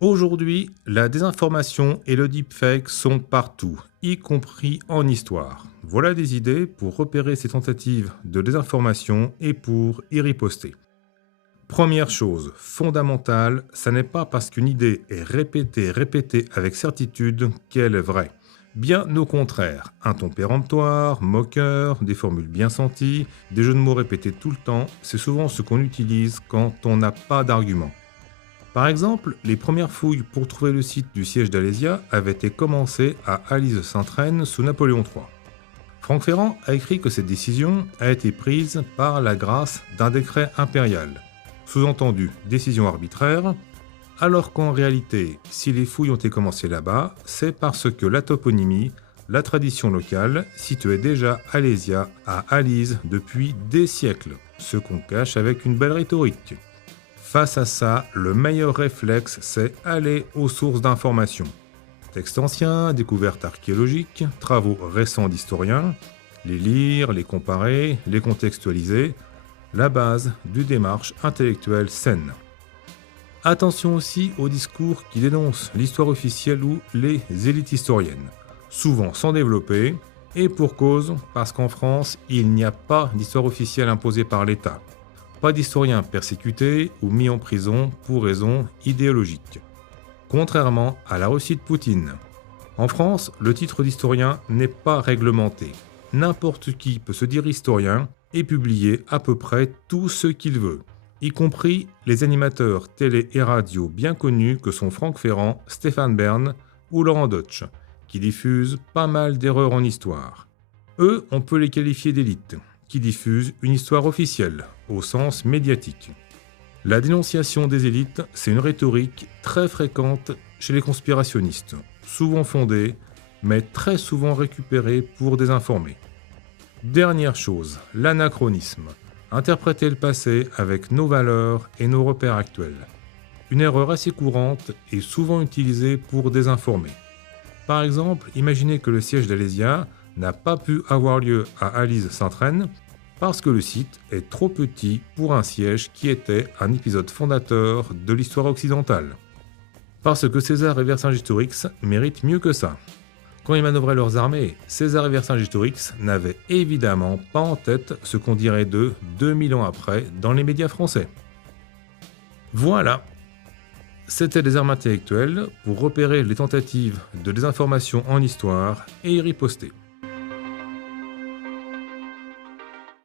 Aujourd'hui, la désinformation et le deepfake sont partout, y compris en histoire. Voilà des idées pour repérer ces tentatives de désinformation et pour y riposter. Première chose fondamentale, ça n'est pas parce qu'une idée est répétée avec certitude qu'elle est vraie. Bien au contraire, un ton péremptoire, moqueur, des formules bien senties, des jeux de mots répétés tout le temps, c'est souvent ce qu'on utilise quand on n'a pas d'argument. Par exemple, les premières fouilles pour trouver le site du siège d'Alésia avaient été commencées à Alise-Sainte-Reine sous Napoléon III. Franck Ferrand a écrit que cette décision a été prise par la grâce d'un décret impérial, sous-entendu décision arbitraire, alors qu'en réalité, si les fouilles ont été commencées là-bas, c'est parce que la toponymie, la tradition locale, situait déjà Alésia à Alise depuis des siècles, ce qu'on cache avec une belle rhétorique. Face à ça, le meilleur réflexe, c'est aller aux sources d'informations. Textes anciens, découvertes archéologiques, travaux récents d'historiens, les lire, les comparer, les contextualiser, la base d'une démarche intellectuelle saine. Attention aussi aux discours qui dénoncent l'histoire officielle ou les élites historiennes, souvent sans développer, et pour cause, parce qu'en France, il n'y a pas d'histoire officielle imposée par l'État. Pas d'historiens persécutés ou mis en prison pour raisons idéologiques. Contrairement à la Russie de Poutine. En France, le titre d'historien n'est pas réglementé. N'importe qui peut se dire historien et publier à peu près tout ce qu'il veut, y compris les animateurs télé et radio bien connus que sont Franck Ferrand, Stéphane Bern ou Laurent Deutsch, qui diffusent pas mal d'erreurs en histoire. Eux, on peut les qualifier d'élites, qui diffusent une histoire officielle, au sens médiatique. La dénonciation des élites, c'est une rhétorique très fréquente chez les conspirationnistes, souvent fondée, mais très souvent récupérée pour désinformer. Dernière chose, l'anachronisme. Interpréter le passé avec nos valeurs et nos repères actuels. Une erreur assez courante et souvent utilisée pour désinformer. Par exemple, imaginez que le siège d'Alésia n'a pas pu avoir lieu à Alise-Sainte-Reine parce que le site est trop petit pour un siège qui était un épisode fondateur de l'histoire occidentale. Parce que César et Vercingétorix méritent mieux que ça. Quand ils manœuvraient leurs armées, César et Vercingétorix n'avaient évidemment pas en tête ce qu'on dirait d'eux 2000 ans après dans les médias français. Voilà, c'était des armes intellectuelles pour repérer les tentatives de désinformation en histoire et y riposter.